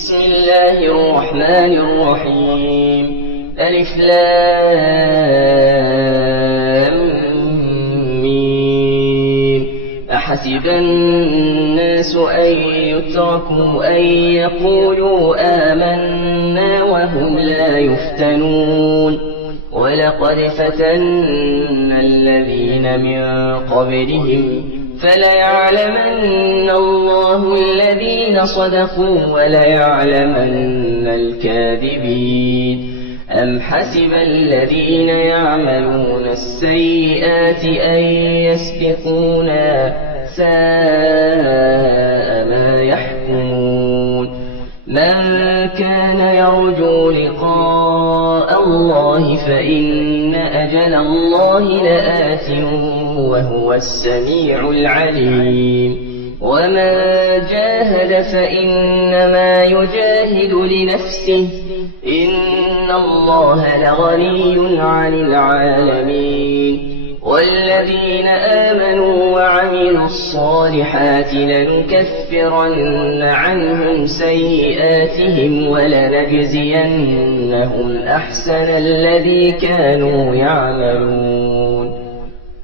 بسم الله الرحمن الرحيم. ألف لام ميم. أحسب الناس أن يتركوا أن يقولوا آمنا وهم لا يفتنون. ولقد فتنا الذين من قبلهم فليعلمن الله الذين صدقوا وليعلمن الكاذبين. أم حسب الذين يعملون السيئات أن يسبقونا ساء ما يحكمون. من كان يرجو لقاء الله فإن أجل الله لآت وهو السميع العليم. ومن جاهد فإنما يجاهد لنفسه إن الله لغني عن العالمين. والذين آمنوا وعملوا الصالحات لنكفرن عنهم سيئاتهم ولنجزينهم أحسن الذي كانوا يعملون.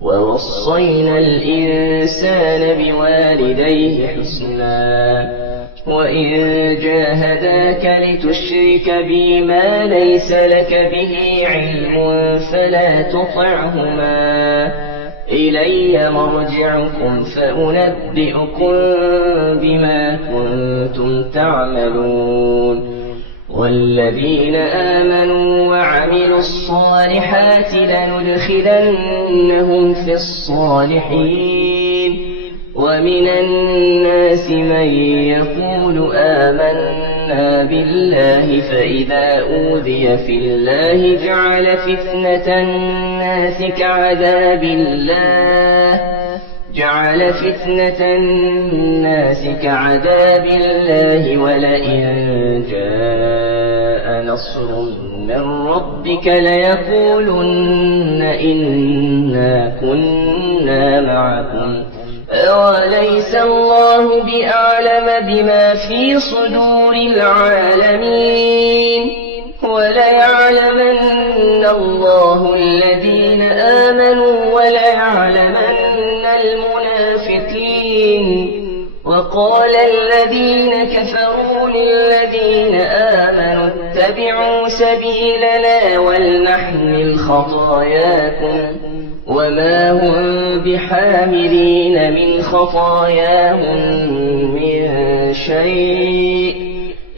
ووصينا الإنسان بوالديه حسنا وإن جاهداك لتشرك بي ما ليس لك به علم فلا تطعهما إلي مرجعكم فأنبئكم بما كنتم تعملون. والذين آمنوا وعملوا الصالحات لندخلنهم في الصالحين. ومن الناس من يقول آمنا بالله فإذا أوذي في الله جعل فتنة الناس كعذاب الله ولئن جاء نصر من ربك ليقولن إنا كنا معكم أوليس الله بأعلم بما في صدور العالمين. وليعلمن الله الذين آمنوا وليعلمن المنافقين. وقال الذين كفروا للذين آمنوا اتبعوا سبيلنا ولنحمل خطاياكم وما هم بحاملين من خطاياهم من شيء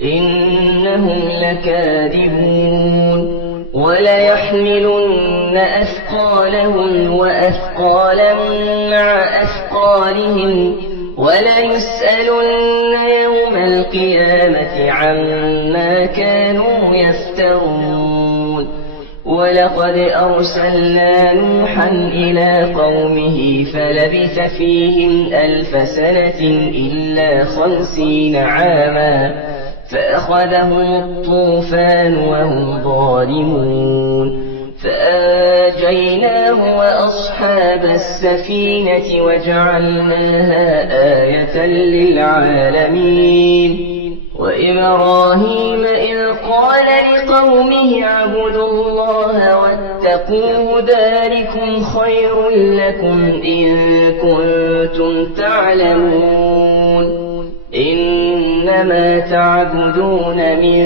إنهم لكاذبون. وليحملن أثقالهم وأثقالا مع أثقالهم وليسألن يوم القيامة عما كانوا يفترون. ولقد أرسلنا نوحا إلى قومه فلبث فيهم 1000 سنة إلا 50 عاما فأخذهم الطوفان وهم ظالمون. فآنجيناه وأصحاب السفينة وجعلناها آية للعالمين. وإبراهيم إذ قال لقومه اعبدوا الله واتقوه ذلكم خير لكم إن كنتم تعلمون. إنما تعبدون من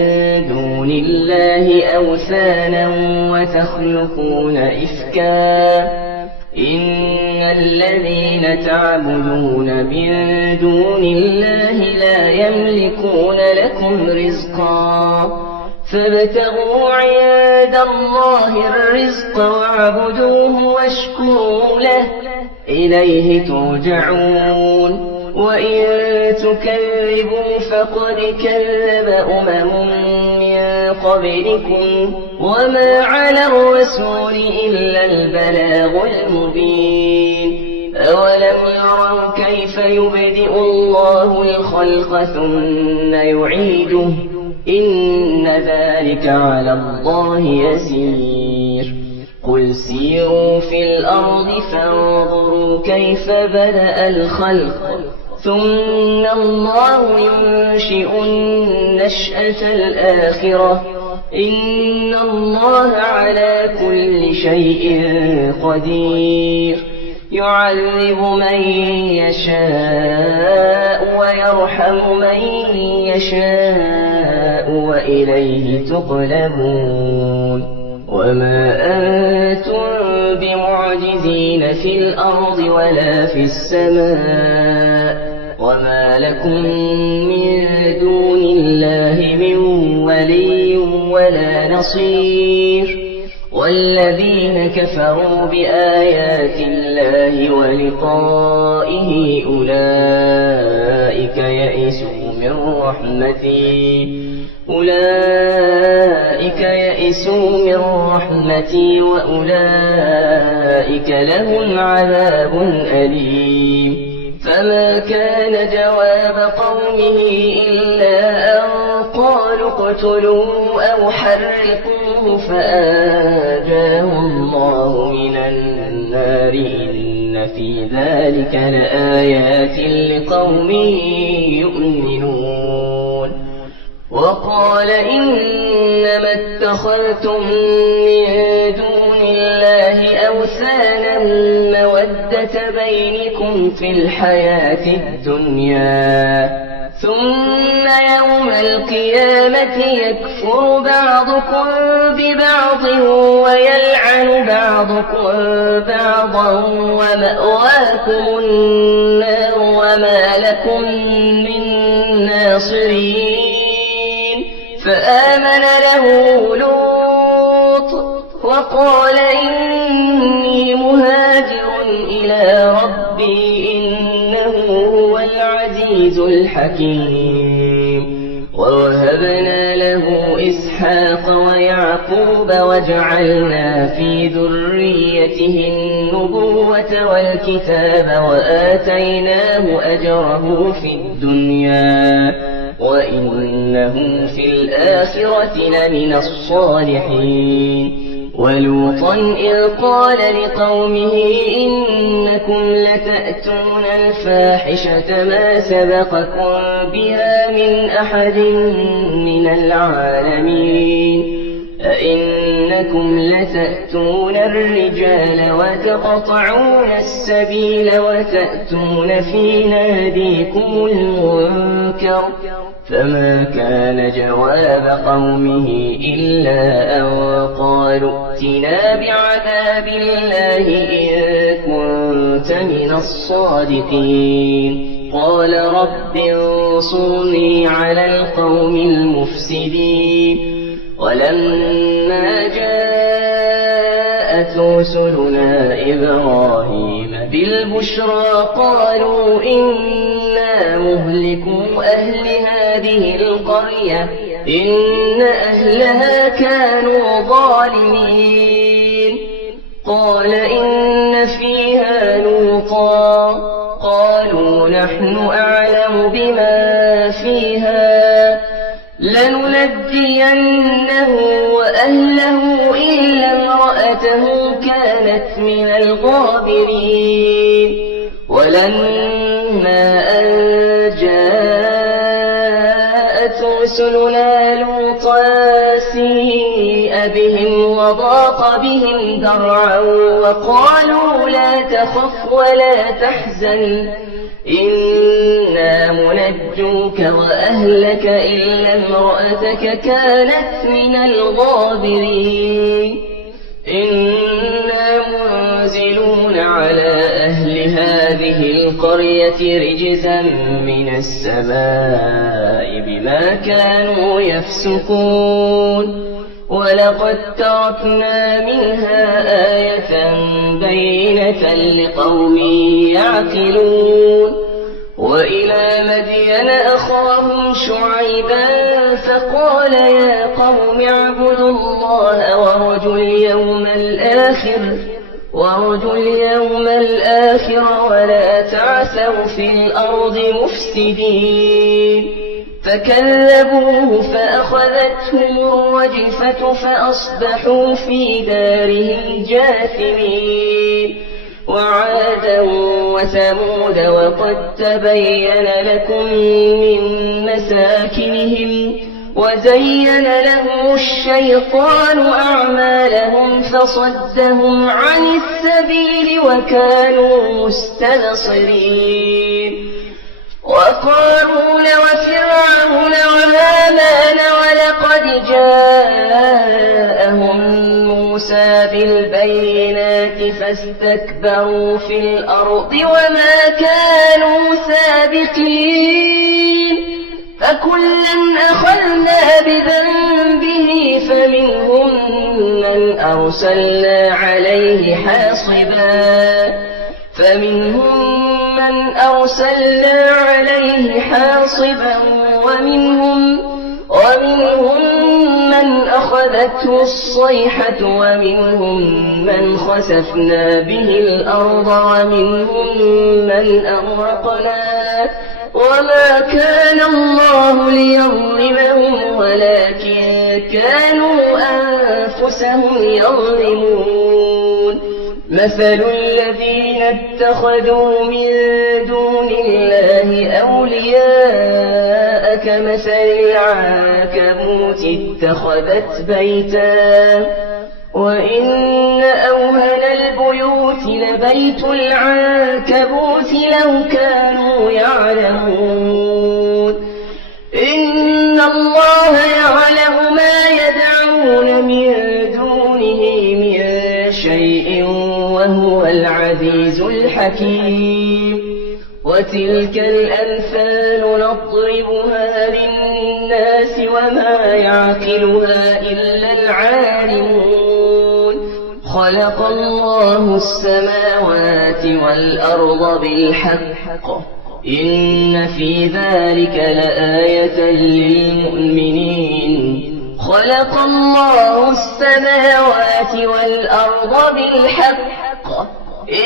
دون الله أوثانا وتخلقون إفكا. إن الذين تعبدون من دون الله لا يملكون لكم رزقا فابتغوا عند الله الرزق واعبدوه واشكروا له إليه ترجعون. وإن تكذبوا فقد كذب من قبلكم وما على الرسول إلا البلاغ المبين. أولم يروا كيف يبدئ الله الخلق ثم يعيده إن ذلك على الله يسير. قل سيروا في الأرض فانظروا كيف بدأ الخلق ثم الله ينشئ النشأة الآخرة إن الله على كل شيء قدير يعذب من يشاء ويرحم من يشاء وإليه تقلبون وما أنتم بمعجزين في الأرض ولا في السماء وما لكم من دون الله من ولي ولا نصير والذين كفروا بآيات الله ولقائه أولئك يئسوا من رحمتي وأولئك لهم عذاب أليم فما كان جواب قومه إلا أن قالوا اقتلوه أو حرقوه فأنجاه الله من النار إن في ذلك لآيات لقوم يؤمنون وقال إنما اتخذتم من دون الله أوثانا مودة بينكم في الحياة الدنيا ثم يوم القيامة يكفر بعضكم ببعض ويلعن بعضكم بعضا ومأواكم النار وما لكم من ناصرين فآمن له لوط وقال إني مهاجر إلى ربي إنه هو العزيز الحكيم ووهبنا له إسحاق ويعقوب وجعلنا في ذريته النبوة والكتاب وآتيناه أجره في الدنيا وإنه في الآخرة لمن الصالحين ولوطا إذ قال لقومه إنكم لتأتون الفاحشة ما سبقكم بها من أحد من العالمين أئنكم لتأتون الرجال وتقطعون السبيل وتأتون في ناديكم المنكر فما كان جواب قومه إلا أن قالوا ائتنا بعذاب الله إن كنت من الصادقين قال رب انصرني على القوم المفسدين ولما جاءت رسلنا إبراهيم بالبشرى قالوا إنا مهلكو أهل هذه القرية إن أهلها كانوا ظالمين قال إن فيها لوطا قالوا نحن أعلم بما فيها لننجينه وأهله إلا امرأته كانت من الغابرين ولما أن جاءت رسلنا لوطا سيء بهم وضاق بهم ذرعا وقالوا لا تخف ولا تحزن إنا منجوك وأهلك إلا امرأتك كانت من الغابرين إنا منزلون على أهل هذه القرية رجزا من السماء بما كانوا يفسقون ولقد تركنا منها آية بينة لقوم يعقلون وإلى مدين أخاهم شعيبا فقال يا قوم اعبدوا الله وارجوا اليوم الآخر ولا تعثوا في الأرض مفسدين فكذبوه فأخذتهم الرجفة فأصبحوا في دارهم جاثمين وعادا وثمود وقد تبين لكم من مساكنهم وزين لهم الشيطان أعمالهم فصدهم عن السبيل وكانوا مستبصرين وقارون وفرعون وهامان ولقد جاءهم موسى بالبينات فاستكبروا في الأرض وما كانوا سابقين فكلا أخذنا بذنبه فمنهم من أرسلنا عليه حاصبا ومنهم من أخذته الصيحة ومنهم من خسفنا به الأرض ومنهم من أغرقنا وما كان الله ليظلمهم ولكن كانوا أنفسهم يظلمون مثل الذين اتخذوا من دون الله أولياء كمثل العنكبوت اتخذت بيتا وإن أوهن البيوت لبيت العنكبوت لو كانوا يعلمون إن الله يعلم ما يدعون من دونه من شيء وهو العزيز الحكيم وتلك الأمثال نضربها للناس وما يعقلها إلا العالمون خلق الله السماوات والأرض بالحق إن في ذلك لآية للمؤمنين خلق الله السماوات والأرض بالحق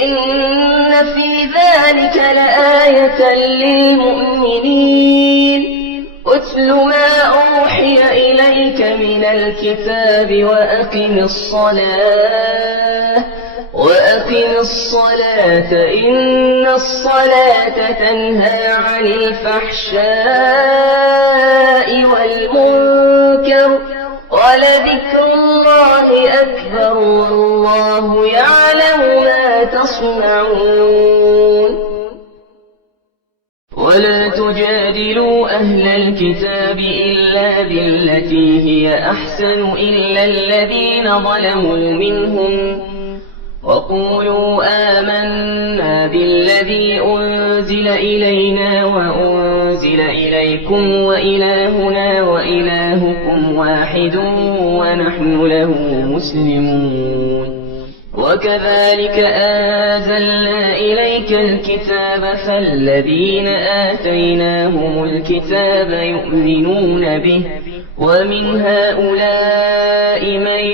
إن في ذلك لآية للمؤمنين أتل ما أوحي إليك من الكتاب وأقم الصلاة إن الصلاة تنهى عن الفحشاء والمنكر ولذكر الله أكبر والله يعلم ما تصنعون ولا تجادلوا أهل الكتاب إلا بالتي هي أحسن إلا الذين ظلموا منهم وقولوا آمنا بالذي أنزل إلينا وأنزل إليكم وإلهنا وإلهكم واحد ونحن له مسلمون وكذلك أنزلنا إليك الكتاب فالذين آتيناهم الكتاب يؤمنون به ومن هؤلاء من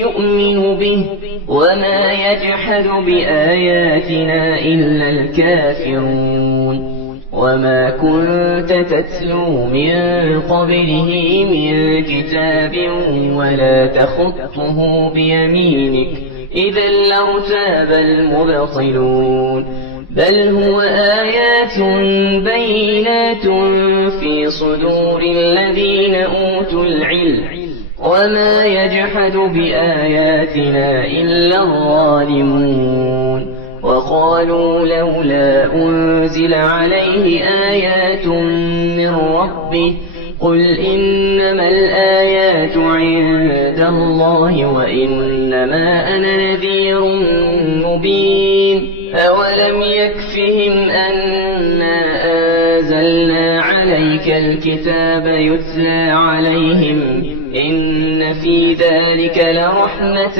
يؤمن به وما يجحد بآياتنا إلا الكافرون وما كنت تتلو من قبله من كتاب ولا تخطه بيمينك إذا لارتاب المبطلون بل هو آيات بينات في صدور الذين أوتوا العلم وما يجحد بآياتنا إلا الظالمون وقالوا لولا أنزل عليه آيات من ربه قل إنما الآيات عند الله وإنما أنا نذير مبين أولم يكفهم أنا أنزلنا عليك الكتاب يتلى عليهم إن في ذلك لرحمة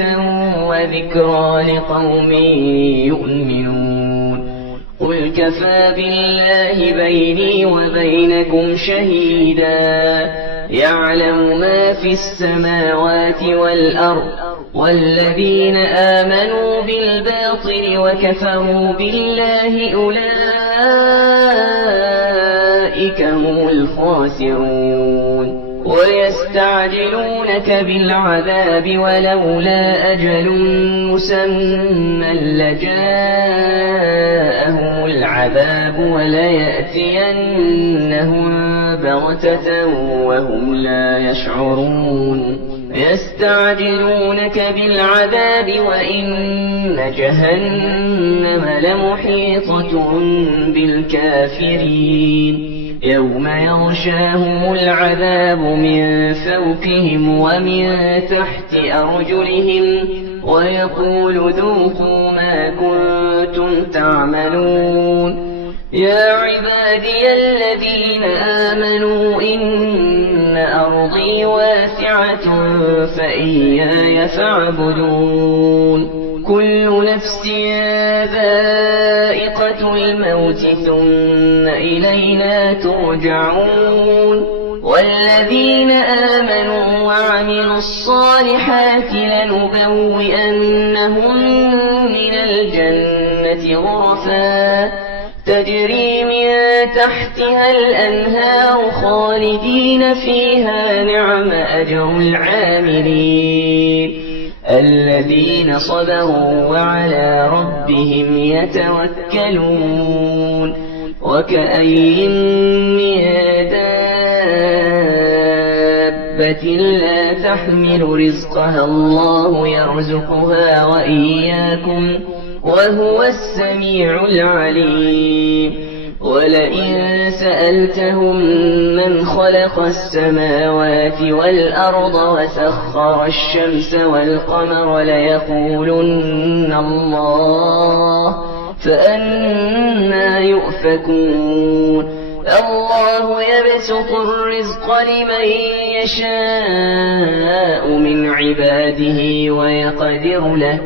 وذكرى لقوم يؤمنون قل كفى بالله بيني وبينكم شهيدا يعلم ما في السماوات والأرض والذين آمنوا بالباطل وكفروا بالله أولئك هم الخاسرون ويستعجلونك بالعذاب ولولا أجل مسمى لجاءهم العذاب وليأتينهم بغتة وهم لا يشعرون يستعجلونك بالعذاب وإن جهنم لمحيطة بالكافرين يوم يغشاهم العذاب من فوقهم ومن تحت أرجلهم ويقول ذوقوا ما كنتم تعملون يا عبادي الذين آمنوا إن أرضي واسعة فإياي فاعبدون كل نفس ذائقة الموت ثم إلينا ترجعون والذين آمنوا وعملوا الصالحات لنبوئنهم من الجنة غرفا تجري من تحتها الأنهار خالدين فيها نعم أجر العاملين الذين صبروا وعلى ربهم يتوكلون وكأين من دابة لا تحمل رزقها الله يرزقها وإياكم وهو السميع العليم ولئن سألتهم من خلق السماوات والأرض وسخر الشمس والقمر ليقولن الله فأنى يؤفكون الله يبسط الرزق لمن يشاء من عباده ويقدر له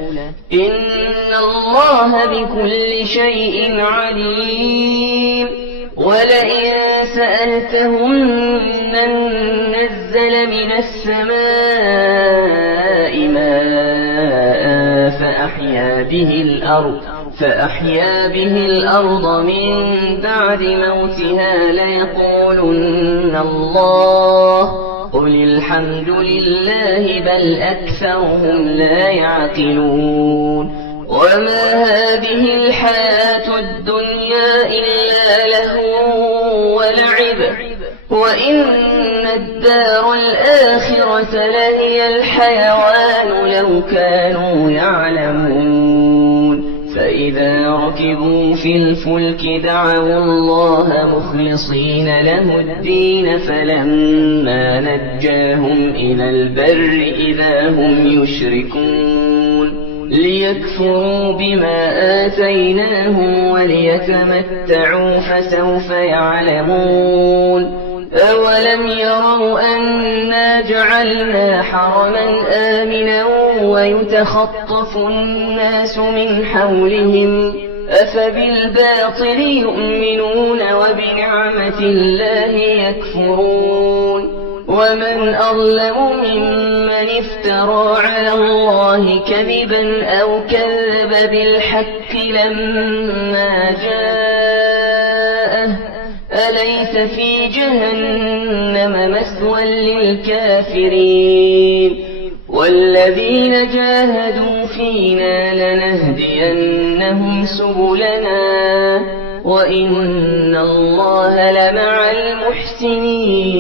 إن الله بكل شيء عليم ولئن سألتهم من نزل من السماء ماء فأحيا به الأرض من بعد موتها ليقولن الله قل الحمد لله بل أكثرهم لا يعقلون وما هذه الحياة الدنيا إلا لهو ولعب وإن الدار الآخرة لهي الحيوان لو كانوا يعلمون فإذا ركبوا في الفلك دعوا الله مخلصين له الدين فلما نجاهم إلى البر إذا هم يشركون ليكفروا بما آتيناهم وليتمتعوا فسوف يعلمون أولم يروا أنا جعلنا حرما آمنا ويتخطف الناس من حولهم أفبالباطل يؤمنون وبنعمة الله يكفرون ومن أظلم ممن افترى على الله كذبا أو كذب بالحق لما جاءه أليس في جهنم مثوى للكافرين والذين جاهدوا فينا لنهدينهم سبلنا وإن الله لمع المحسنين